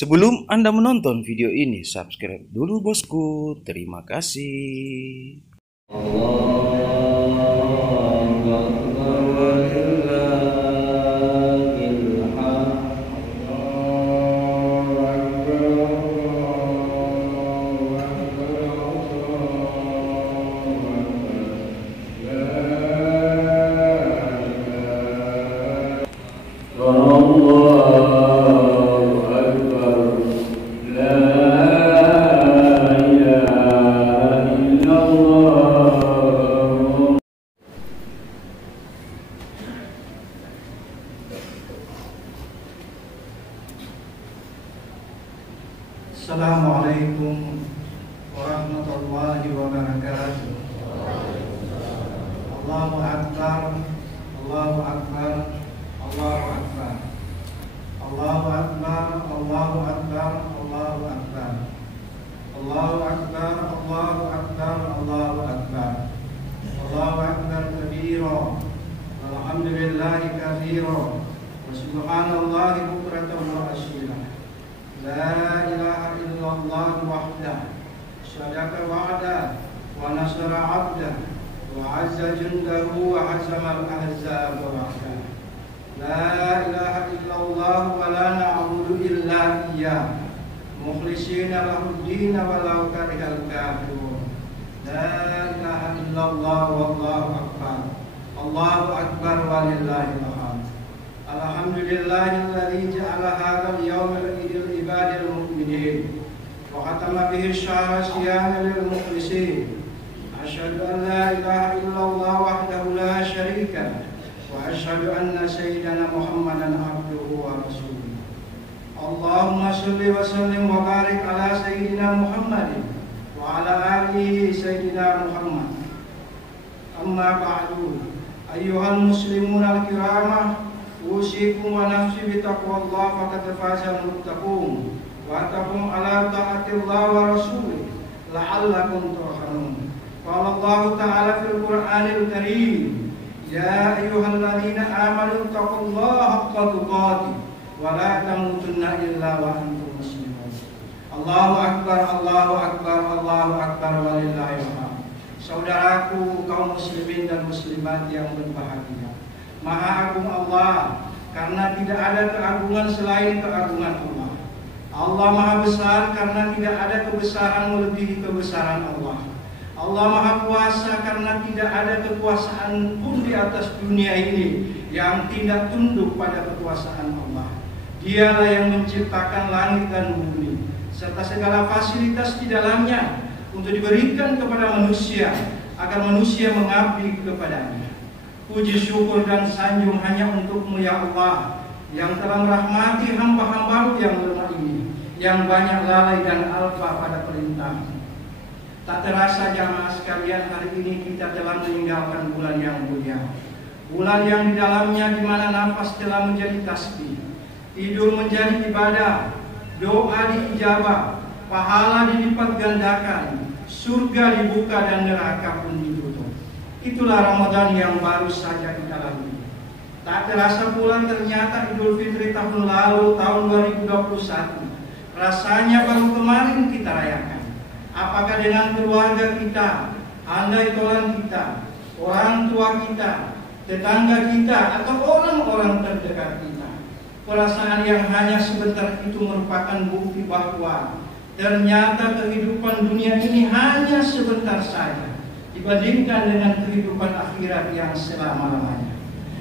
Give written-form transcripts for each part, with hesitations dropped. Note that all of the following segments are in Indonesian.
Sebelum Anda menonton video ini, subscribe dulu bosku. Terima kasih. Assalamualaikum warahmatullahi wabarakatuh. Allahu Akbar, Allahu Akbar, Allahu Akbar. Allahu Akbar, Allahu Akbar, Allahu Akbar. Allahu Akbar, Allahu Akbar, Allahu Akbar. Allahu Akbar kabira, walhamdulillahi katsira, wa subhanallahi bukratan wa asila. La ilaha illallah wahdah, sadaqa wa'dah, wa nasara 'abdah, wa 'azza jundahu wa hazama al-ahzaba wahdah. La ilaha illallah wa la na'budu illa iyyah, mukhlishina lahu-d-din walau karihal kafirun. La ilaha illallah wallahu akbar. Allahu akbar walillahil hamd. Alhamdulillahilladzi ja'ala hadzal yawma idil ibadil mu'minin wa khatama bihi syahra siyana lil mukhlisin. Asyhadu an la ilaha illallah wahdahu la syarika lah wa asyhadu anna sayyidana Muhammadan abduhu wa rasuluh. Allahumma shalli wa sallim wa barik ala sayyidina Muhammadin wa ala alihi sayyidina Muhammad. Amma ba'du, ayyuhal muslimun al-kiramah, usikum wa nafsi bitaqwallah faqad fazal muttaqun wa taqum ala ta'atillah wa rasulih la'allakum turhamun. Qala Allah ta'ala fil Qur'anil Karim, ya ayyuhalladzina amanu taqullaha haqqa tuqatih wa la tamutunna illa wa antum muslimun. Allahu akbar, Allahu akbar, Allahu akbar walillahil hamd. Saudaraku kaum muslimin dan muslimat yang berbahagia, Maha Agung Allah, karena tidak ada keagungan selain keagungan Allah. Allah Maha Besar karena tidak ada kebesaran melebihi kebesaran Allah. Allah Maha Kuasa karena tidak ada kekuasaan pun di atas dunia ini yang tidak tunduk pada kekuasaan Allah. Dialah yang menciptakan langit dan bumi serta segala fasilitas di dalamnya untuk diberikan kepada manusia agar manusia mengabdi kepadanya. Puji syukur dan sanjung hanya untuk-Mu ya Allah, yang telah merahmati hamba-hamba-Mu yang lemah ini, yang banyak lalai dan alpa pada perintah-Mu. Tak terasa jamaah sekalian, hari ini kita telah meninggalkan bulan yang mulia, bulan yang di dalamnya di mana nafas telah menjadi tasbih, tidur menjadi ibadah, doa diijabah, pahala dilipat gandakan, surga dibuka dan neraka pun ditutup. Itulah Ramadan yang baru saja kita lalui. Tak terasa pulang ternyata Idul Fitri tahun lalu, tahun 2021. Rasanya baru kemarin kita rayakan. Apakah dengan keluarga kita, andai tolan kita, orang tua kita, tetangga kita, atau orang-orang terdekat kita? Perasaan yang hanya sebentar itu merupakan bukti bahwa ternyata kehidupan dunia ini hanya sebentar saja dibandingkan dengan kehidupan akhirat yang selama-lamanya.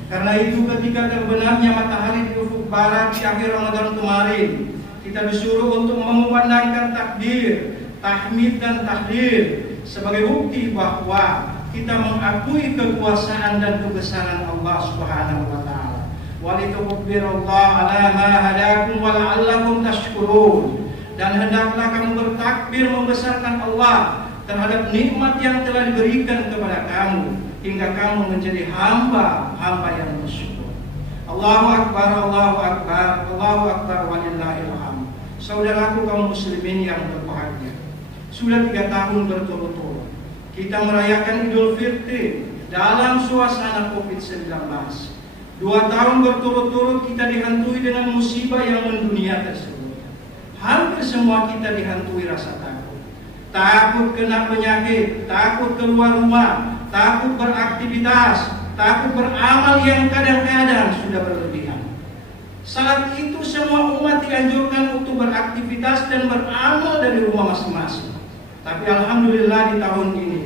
Karena itu ketika terbenamnya matahari di ufuk barat di akhir Ramadan kemarin, kita disuruh untuk mengumandangkan takbir, tahmid dan tahlil sebagai bukti bahwa kita mengakui kekuasaan dan kebesaran Allah Subhanahu wa taala. Walitukabbirullaha ala ma hadakum wa la'allakum tashkurun. Dan hendaklah kamu bertakbir membesarkan Allah terhadap nikmat yang telah diberikan kepada kamu hingga kamu menjadi hamba yang bersyukur. Allahu akbar, Allahu akbar, Allahu akbar walillahil hamd. Saudaraku kaum muslimin yang berbahagia, sudah 3 tahun berturut-turut kita merayakan Idul Fitri dalam suasana COVID-19. 2 tahun berturut-turut kita dihantui dengan musibah yang mendunia tersebut. semua kita dihantui rasa takut. Takut kena penyakit, takut keluar rumah, takut beraktivitas, takut beramal yang kadang-kadang sudah berlebihan. Saat itu semua umat dianjurkan untuk beraktivitas dan beramal dari rumah masing-masing. Tapi alhamdulillah di tahun ini,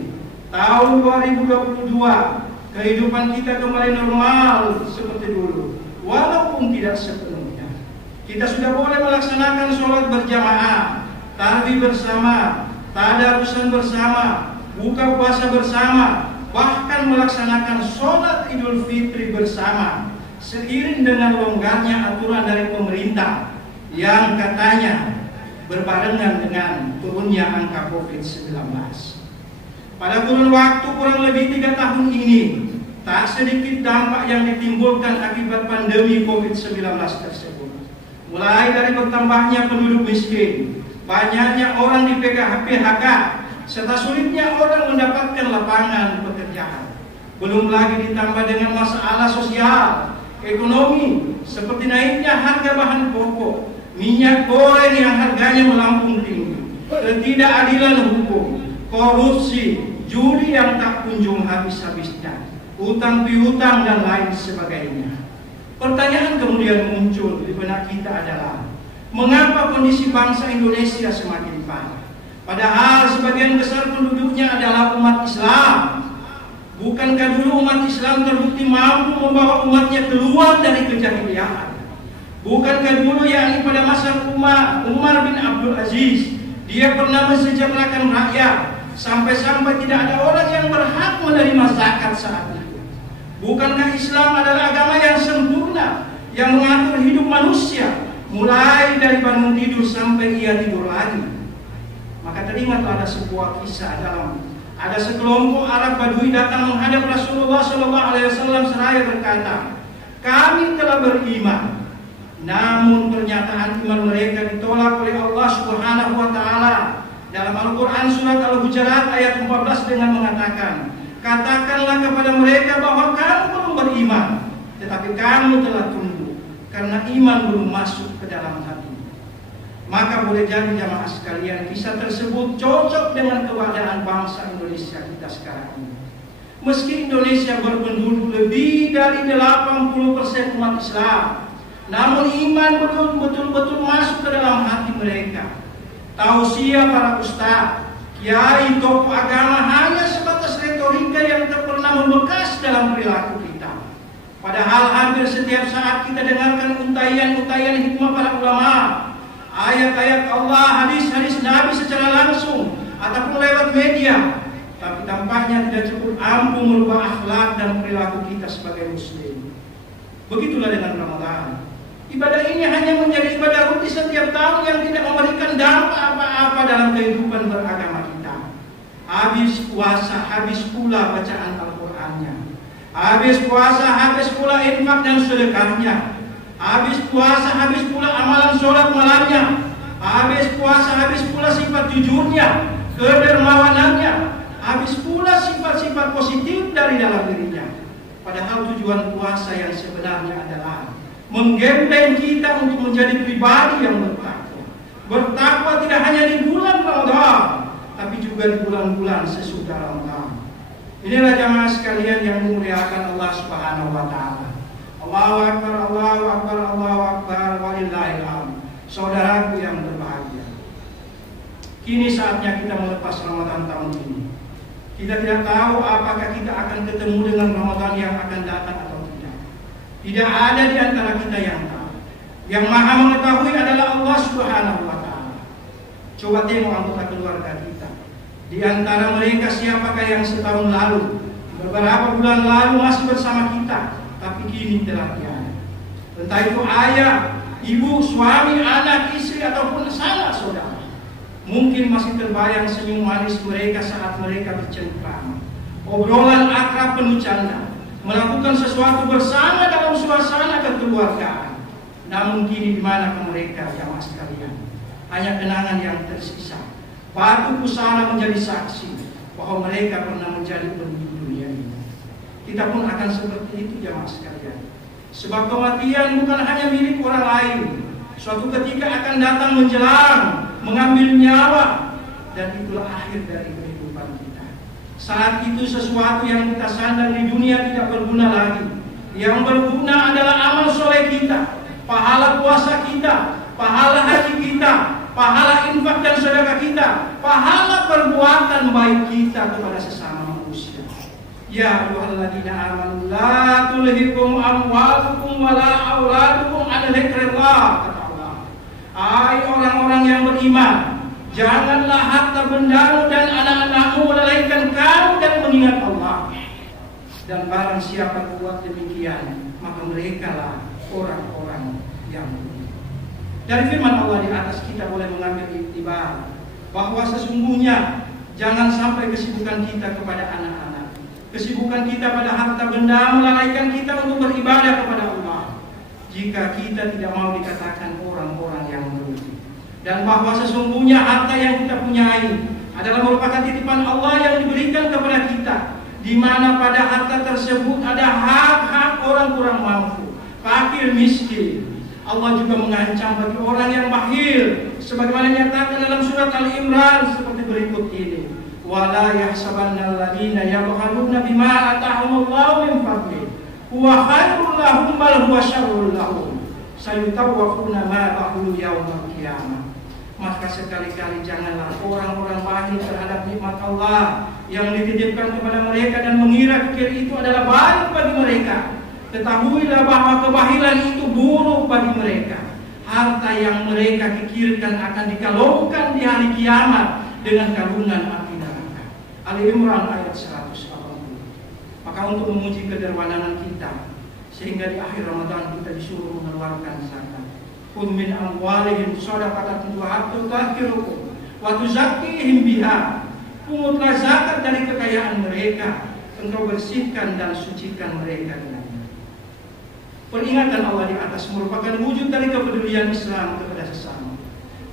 tahun 2022, kehidupan kita kembali normal seperti dulu, walaupun tidak sepenuhnya. Kita sudah boleh melaksanakan sholat berjamaah, tarawih bersama, tadarusan bersama, buka puasa bersama, bahkan melaksanakan sholat Idul Fitri bersama, seiring dengan longgarnya aturan dari pemerintah yang katanya berbarengan dengan turunnya angka COVID-19. Pada kurun waktu kurang lebih 3 tahun ini, tak sedikit dampak yang ditimbulkan akibat pandemi COVID-19 tersebut. Mulai dari bertambahnya penduduk miskin, banyaknya orang di PHK, serta sulitnya orang mendapatkan lapangan pekerjaan. Belum lagi ditambah dengan masalah sosial, ekonomi, seperti naiknya harga bahan pokok, minyak goreng yang harganya melambung tinggi, ketidakadilan hukum, korupsi, judi yang tak kunjung habis-habisnya, utang piutang dan lain sebagainya. Pertanyaan kemudian muncul di benak kita adalah, mengapa kondisi bangsa Indonesia semakin parah? Padahal sebagian besar penduduknya adalah umat Islam. Bukankah dulu umat Islam terbukti mampu membawa umatnya keluar dari kejahiliaan? Bukankah dulu yakni pada masa Umar bin Abdul Aziz, dia pernah mensejahterakan rakyat sampai-sampai tidak ada orang yang berhak menerima zakat saat itu? Bukankah Islam adalah agama yang sempurna, yang mengatur hidup manusia mulai dari bangun tidur sampai ia tidur lagi? Maka teringatlah ada sebuah kisah ada sekelompok Arab Badui datang menghadap Rasulullah SAW seraya berkata, kami telah beriman, namun pernyataan iman mereka ditolak oleh Allah Subhanahu wa Ta'ala. Dalam Al-Quran surat Al-Hujurat ayat 14 dengan mengatakan, katakanlah kepada mereka bahwa kamu belum beriman, tetapi kamu telah tunduk karena iman belum masuk ke dalam hati. Maka boleh jadi jamaah sekalian, kisah tersebut cocok dengan keadaan bangsa Indonesia kita sekarang ini. Meski Indonesia berpenduduk lebih dari 80% umat Islam, namun iman belum betul-betul masuk ke dalam hati mereka. Tausiah para ustaz, kiai, tokoh agama hanya sebatas retorika yang tak pernah membekas dalam perilaku kita. Padahal hampir setiap saat kita dengarkan untayan-untayan hikmah para ulama, ayat-ayat Allah, hadis-hadis Nabi secara langsung ataupun lewat media, tapi tampaknya tidak cukup ampuh merubah akhlak dan perilaku kita sebagai muslim. Begitulah dengan Ramadan. Ibadah ini hanya menjadi ibadah rutin setiap tahun yang tidak memberikan dampak apa-apa dalam kehidupan beragama kita. Habis puasa, habis pula bacaan Al-Qur'annya. Habis puasa, habis pula infak dan sedekahnya. Habis puasa, habis pula amalan sholat malamnya. Habis puasa, habis pula sifat jujurnya, kedermawanannya. Habis pula sifat-sifat positif dari dalam dirinya. Padahal tujuan puasa yang sebenarnya adalah menggembeng kita untuk menjadi pribadi yang bertakwa. Bertakwa tidak hanya di bulan Ramadan, tapi juga di bulan-bulan sesudah Ramadan. Inilah jamaah sekalian yang dimuliakan Allah Subhanahu wa Ta'ala. Allahu Akbar, Allahu Akbar, Allahu Akbar, walillahil hamd. Saudaraku yang berbahagia, kini saatnya kita melepas Ramadan tahun ini. Kita tidak tahu apakah kita akan ketemu dengan Ramadan yang akan datang atau tidak. Tidak ada di antara kita yang tahu. Yang maha mengetahui adalah Allah Subhanahu wa Ta'ala. Coba tengok anggota keluarga kita. Di antara mereka siapakah yang setahun lalu, beberapa bulan lalu masih bersama kita, tapi kini telah tiada. Entah itu ayah, ibu, suami, anak, istri, ataupun sanak saudara. Mungkin masih terbayang senyum manis mereka saat mereka bercengkrama, obrolan akrab penuh canda, melakukan sesuatu bersama dalam suasana kekeluargaan. Namun kini di mana mereka jamaah sekalian? Hanya kenangan yang tersisa. Batu pusara menjadi saksi bahwa mereka pernah menjadi penduduk dunia ini. Kita pun akan seperti itu jamaah sekalian. Sebab kematian bukan hanya milik orang lain, Suatu ketika akan datang menjelang, mengambil nyawa, dan itulah akhir dari kehidupan kita. Saat itu sesuatu yang kita sandang di dunia tidak berguna lagi. Yang berguna adalah amal soleh kita, pahala puasa kita, pahala haji kita, pahala infak dan sedekah kita, pahala perbuatan baik kita kepada sesama manusia. Ya ayyuhalladzina amanu la tulhikum amwalukum wala auladukum an dzikrillah. Hai orang-orang yang beriman, janganlah harta bendamu dan anak-anakmu melalaikan kamu dan mengingat Allah. Dan barang siapa buat demikian, maka merekalah orang-orang yang beriman. Dari firman Allah di atas kita boleh mengambil iktibar bahwa sesungguhnya jangan sampai kesibukan kita kepada anak-anak, kesibukan kita pada harta benda melalaikan kita untuk beribadah kepada Allah. Jika kita tidak mau dikatakan orang-orang yang merugi, dan bahwa sesungguhnya harta yang kita punyai adalah merupakan titipan Allah yang diberikan kepada kita, di mana pada harta tersebut ada hak-hak orang kurang mampu, fakir, miskin. Allah juga mengancam bagi orang yang bakhil, sebagaimana nyatakan dalam surat Al-Imran seperti berikut ini: wala yahsabanna alladziina yabkhaluna bima atahumullahu min fadlihi huwa khairul lahum bal huwa syarrul lahum sayutawwafuna ma bakhlu yaumal qiyamah. Maka sekali-kali janganlah orang-orang bakhil terhadap nikmat Allah yang dititipkan kepada mereka dan mengira kekir itu adalah baik bagi mereka. Ketahuilah bahwa kebahilan itu buruk bagi mereka. Harta yang mereka kikirkan akan dikalungkan di hari kiamat dengan kalungan api neraka. Ali Imran ayat 180. Maka untuk memuji kedermawanan kita, sehingga di akhir Ramadan kita disuruh mengeluarkan zakat. Qul min amwalihim shadaqatan tutahhirukum wa tuzakkihim biha. Pungutlah zakat dari kekayaan mereka, engkau bersihkan dan sucikan mereka dengannya. Peringatan Allah di atas merupakan wujud dari kepedulian Islam kepada sesama,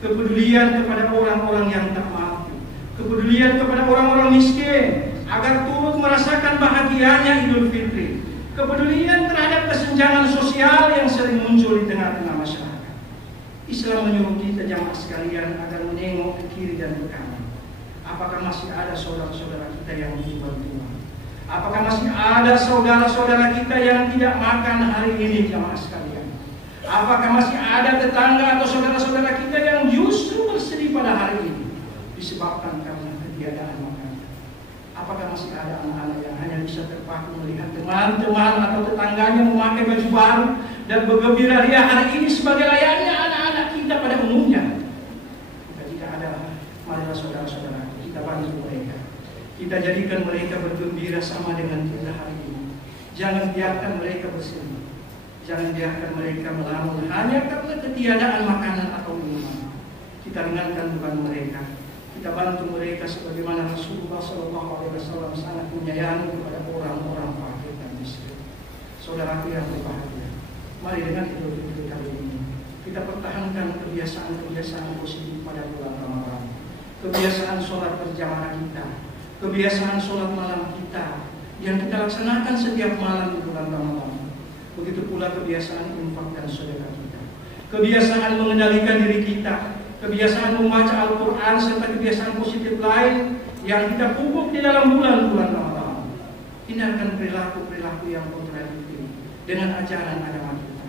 kepedulian kepada orang-orang yang tak mampu, kepedulian kepada orang-orang miskin agar turut merasakan bahagianya Idul Fitri, kepedulian terhadap kesenjangan sosial yang sering muncul di tengah-tengah masyarakat. Islam menyuruh kita jamaah sekalian agar menengok ke kiri dan ke kanan. Apakah masih ada saudara-saudara kita yang butuh bantuan? Apakah masih ada saudara-saudara kita yang tidak makan hari ini, jamaah sekalian? Apakah masih ada tetangga atau saudara-saudara kita yang justru bersedih pada hari ini disebabkan karena ketiadaan makanan? Apakah masih ada anak-anak yang hanya bisa terpaku melihat teman-teman atau tetangganya memakai baju baru dan bergembira ria hari ini sebagai layaknya anak-anak kita pada umumnya? Jika ada, marilah saudara-saudara kita bantu mereka. Kita jadikan mereka bergembira sama dengan kita hari ini. Jangan biarkan mereka bersedih. Jangan biarkan mereka melamun hanya karena ketiadaan makanan atau minuman. Kita ringankan beban mereka. Kita bantu mereka sebagaimana Rasulullah SAW sangat menyayangi kepada orang-orang fakir dan miskin. Saudaraku yang berbahagia, mari dengan Idul Fitri kali ini kita pertahankan kebiasaan-kebiasaan positif pada bulan Ramadan. Kebiasaan sholat berjamaah kita, kebiasaan sholat malam kita yang kita laksanakan setiap malam di bulan Ramadan. Begitu pula kebiasaan infak dan sedekah kita, kebiasaan mengendalikan diri kita, kebiasaan membaca Al-Quran serta kebiasaan positif lain yang kita pupuk di dalam bulan-bulan Ramadan. Hindarkan perilaku-perilaku yang kontradiktif dengan ajaran agama kita.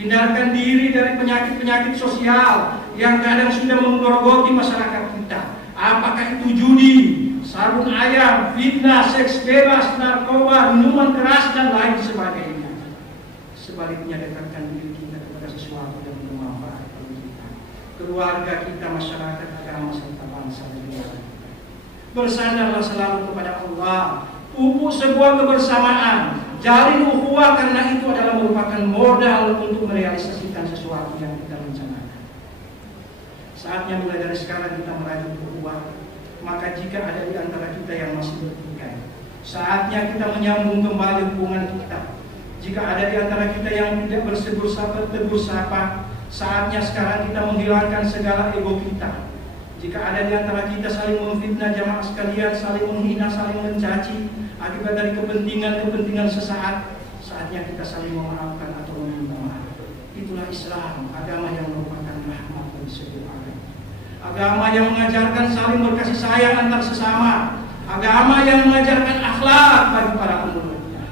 Hindarkan diri dari penyakit-penyakit sosial yang kadang sudah menggerogoti masyarakat kita. Apakah itu judi, sabun ayam, fitnah, seks bebas, narkoba, minuman keras dan lain sebagainya. Sebaliknya dekatkan diri kita kepada sesuatu yang bermanfaat bagi kita, keluarga kita, masyarakat, agama serta bangsa dan negara kita. Bersandarlah selalu kepada Allah, pupuk sebuah kebersamaan, jalin ukhuwah, karena itu adalah merupakan modal untuk merealisasikan sesuatu yang kita rencanakan. Saatnya mulai dari sekarang kita merajut ukhuwah. Maka jika ada di antara kita yang masih bertikai, saatnya kita menyambung kembali hubungan kita. Jika ada di antara kita yang tidak bertegur sapa, saatnya sekarang kita menghilangkan segala ego kita. Jika ada di antara kita saling memfitnah jamaah sekalian, saling menghina, saling mencaci akibat dari kepentingan-kepentingan sesaat, saatnya kita saling memaafkan atau meminta maaf. Itulah Islam, agama yang merupakan sebuah agama. Agama yang mengajarkan saling berkasih sayang antar sesama, agama yang mengajarkan akhlak bagi para penurutnya.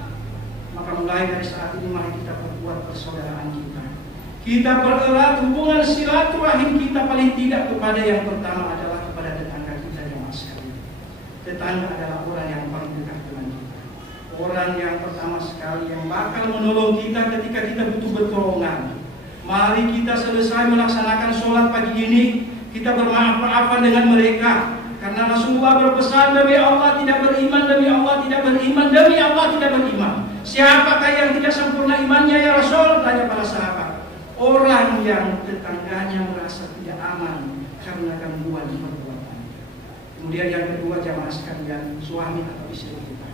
Maka mulai dari saat ini mari kita perkuat persaudaraan kita. Kita pererat hubungan silaturahim kita paling tidak kepada yang pertama adalah kepada tetangga kita yang sekali. Tetangga adalah orang yang paling dekat dengan kita. Orang yang pertama sekali yang bakal menolong kita ketika kita butuh pertolongan. Mari kita selesai melaksanakan sholat pagi ini, kita bermaaf-maafan dengan mereka. Karena Rasulullah berpesan, demi Allah tidak beriman, demi Allah tidak beriman, demi Allah tidak beriman. Siapakah yang tidak sempurna imannya ya Rasul? Tanya para sahabat. Orang yang tetangganya merasa tidak aman karena gangguan perbuatan. Kemudian yang kedua, jamaah sekalian, suami atau istri kita.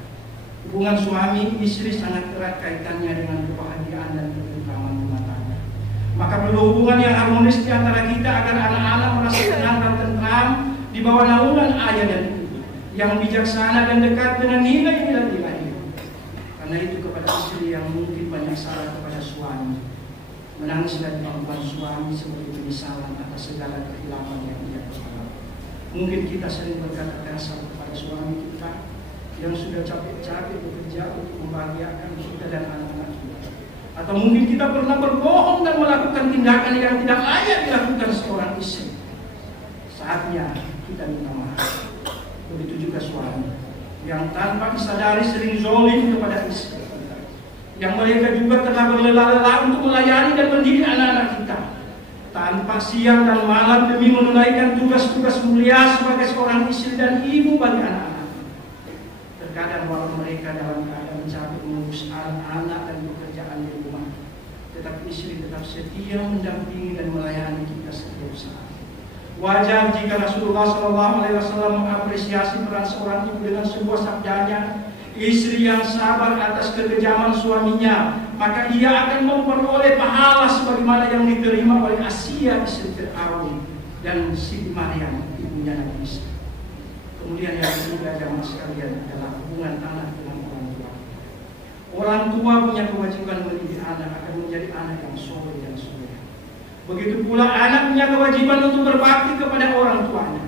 Hubungan suami istri sangat erat kaitannya dengan kebahagiaan dan ketentraman rumah tangga. Maka perlu hubungan yang harmonis di antara kita agar anak-anak merasa tenang dan tentram di bawah naungan ayah dan ibu yang bijaksana dan dekat dengan nilai-nilai hidup. Karena itu kepada istri yang mungkin banyak salah kepada suami, menangis dan membuat suami sebagai penyesalan atas segala kehilangan yang dia perbuat. Mungkin kita sering berkata kasar kepada suami kita yang sudah capek-capek bekerja untuk membahagiakan kita dan anak-anak kita. Atau mungkin kita pernah berbohong dan melakukan tindakan yang tidak layak dilakukan seorang istri. Saatnya kita minta maaf. Begitu juga suami yang tanpa disadari sering zolim kepada istri, yang mereka juga telah berlelah-lelah untuk melayani dan mendidik anak-anak kita tanpa siang dan malam demi menunaikan tugas-tugas mulia sebagai seorang istri dan ibu bagi anak-anak. Terkadang walau mereka dalam keadaan capek mengurus anak-anak dan pekerjaan di rumah, tetapi istri tetap setia mendampingi dan melayani kita setiap saat. Wajar jika Rasulullah SAW mengapresiasi peran seorang ibu dengan sebuah sabdanya, istri yang sabar atas kekejaman suaminya, maka ia akan memperoleh pahala sebagaimana yang diterima oleh Asia istri Fir'aun dan Siti Maryam ibunya Nabi Isa. Kemudian yang ketiga, jamaah sekalian, adalah hubungan anak dengan orang tua. Orang tua punya kewajiban mendidik anak agar menjadi anak yang soleh dan soleh. Begitu pula anak punya kewajiban untuk berbakti kepada orang tuanya.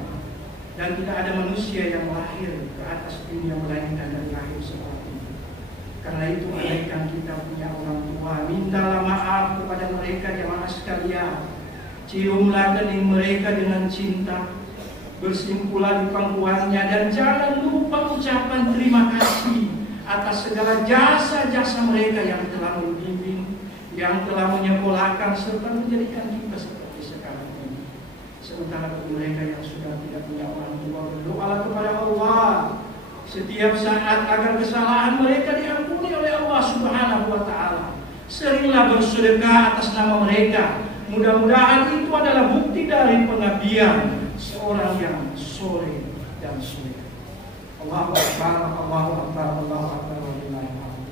Dan tidak ada manusia yang lahir ke atas dunia melainkan dari lahir seperti itu. Karena itu andaikan kita punya orang tua, mintalah maaf kepada mereka jamaah sekalian. Ciumlah kening mereka dengan cinta, bersimpulah di pangkuannya, dan jangan lupa ucapan terima kasih atas segala jasa-jasa mereka yang telah membimbing, yang telah menyekolahkan serta menjadikan kita seperti sekarang ini. Sementara bagi mereka yang sudah tidak punya orang tua, berdoalah kepada Allah setiap saat agar kesalahan mereka diampuni oleh Allah Subhanahu wa Ta'ala. Seringlah bersedekah atas nama mereka. Mudah-mudahan itu adalah bukti dari pengabdian seorang yang soleh dan soleh. Allahu Akbar, Allahu Akbar, Allahu Akbar, walillahi hamd.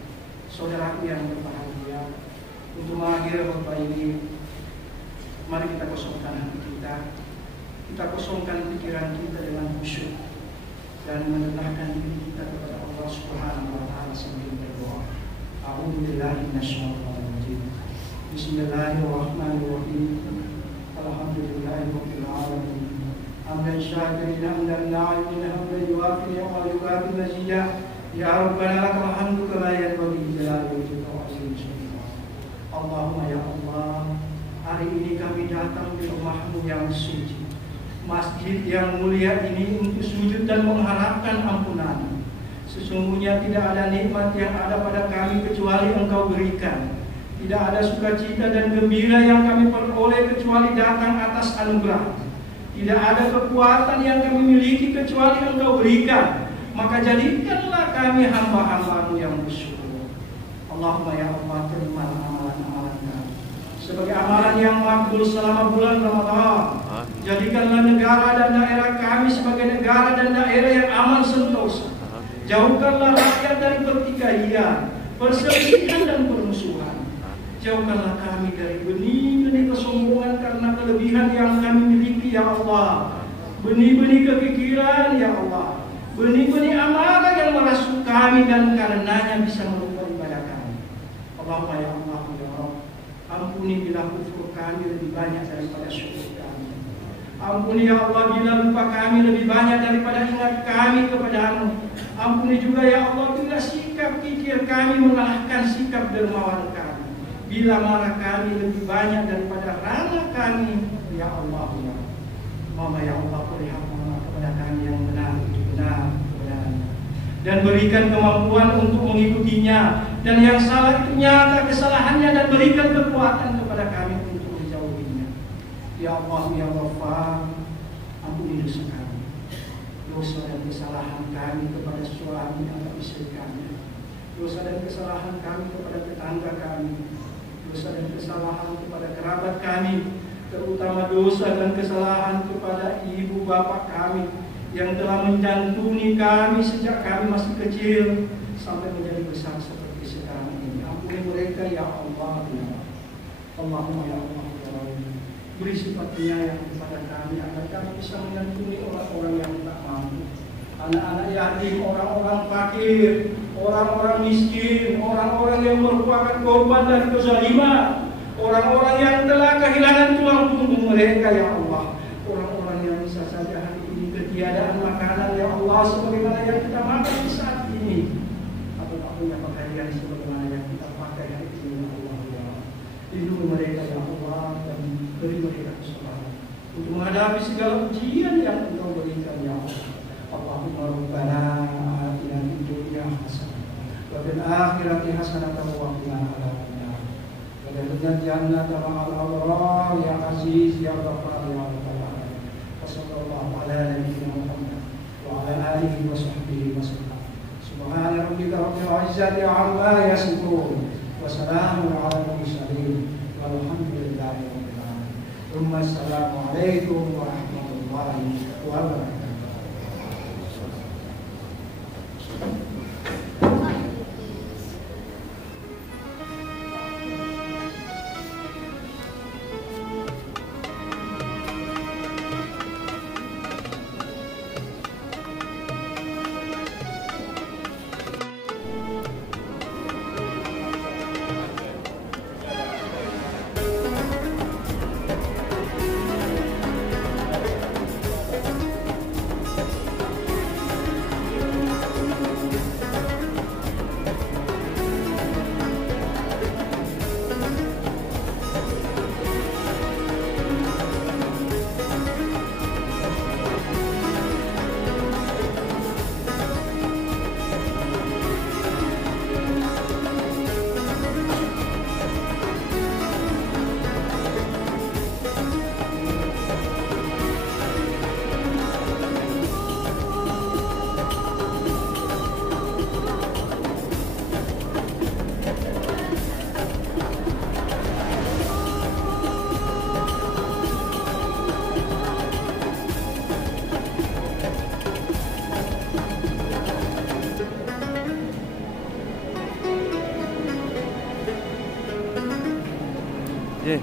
Saudaraku yang berbahagia, untuk mengakhiri khutbah ini, mari kita kosongkan hati kita, kita kosongkan pikiran kita dengan khusyuk dan mendekatkan diri kita kepada Allah Subhanahu wa Ta'ala sambil berdoa. A'udzubillahi minasyaitonir rajim. Bismillahirrahmanirrahim. Alhamdulillahirabbil alamin. Hamdan syakirin hamdan na'imin hamdan yuwafi wa yukafi mazidah. Ya Rabbana lakal hamdu kama yanbaghi li jalali wajhika wa 'azimi sultanika. Allahumma ya Allah, hari ini kami datang di rumah-Mu yang suci, masjid yang mulia ini untuk sujud dan mengharapkan ampunan. Sesungguhnya tidak ada nikmat yang ada pada kami kecuali Engkau berikan. Tidak ada sukacita dan gembira yang kami peroleh kecuali datang atas anugerah. Tidak ada kekuatan yang kami miliki kecuali Engkau berikan. Maka jadikanlah kami hamba-hamba-Mu yang bersyukur. Allahumma ya Allah, terima amalan-amalan kami sebagai amalan yang makbul selama bulan Ramadan. Jadikanlah negara dan daerah kami sebagai negara dan daerah yang aman sentosa. Jauhkanlah rakyat dari pertikaian, perselisihan dan permusuhan. Jauhkanlah kami dari benih-benih kesombongan karena kelebihan yang kami miliki ya Allah. Benih-benih kepikiran ya Allah. Benih-benih amarah yang merasuk kami dan karenanya bisa merubah ibadah kami. Allahumma ya Allah ya Rabb, ampuni bila kufur kami lebih banyak daripada syukur kami. Ampuni ya Allah bila lupa kami lebih banyak daripada ingat kami kepadamu. Ampuni juga ya Allah bila sikap kikir kami mengalahkan sikap dermawan kami. Bila marah kami lebih banyak daripada rana kami, ya Allah ya. Mama ya Allah, berikanlah kepada kami yang benar kebenaran, dan berikan kemampuan untuk mengikutinya, dan yang salah itu nyata kesalahannya, dan berikan kekuatan kepada kami untuk menjauhinya. Ya Allah ya Ghaffar, ampuni dosa kami, dosa dan kesalahan kami kepada suami atau istri kami, dosa dan kesalahan kami kepada tetangga kami, dosa dan kesalahan kepada kerabat kami, terutama dosa dan kesalahan kepada ibu bapak kami yang telah mencantuni kami sejak kami masih kecil sampai menjadi besar seperti sekarang ini. Ampuni mereka ya Allah. Allahumma ya Allah, beri sifat penyayang kepada kami agar kami bisa menyantuni orang-orang yang tak mampu, anak-anak yatim, orang-orang fakir, orang-orang miskin, orang-orang yang merupakan korban dari kezaliman, orang-orang yang telah kehilangan tulang punggung mereka ya Allah, orang-orang yang bisa saja hari ini ketiadaan makanan ya Allah, sebagaimana yang kita makan di saat ini, atau tak punya pakaian sebagaimana yang kita pakai hari ini ya Allah ya. Lindungi mereka ya Allah, dan beri mereka kesabaran untuk menghadapi segala ujian yang Engkau berikan ya Allah. Allahumma rabbana atina fid dunya hasanah wa fil akhirati hasanah wa qina adzabannar. Wadkhulna jannata ma'al abrar ya aziz ya ghaffar ya rabbal alamin. Wassallallahu ala nabiyyina Muhammad wa ala alihi wa sahbihi wasallam. Subhana rabbika rabbil izzati 'amma yasifun wa salamun 'alal mursalin walhamdulillahi rabbil alamin. Assalamualaikum warahmatullahi wabarakatuh. Yeah.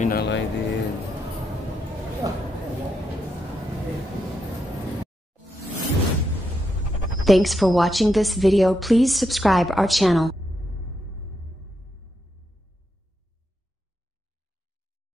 Minal aidin. Thanks for watching this video. Please subscribe our channel.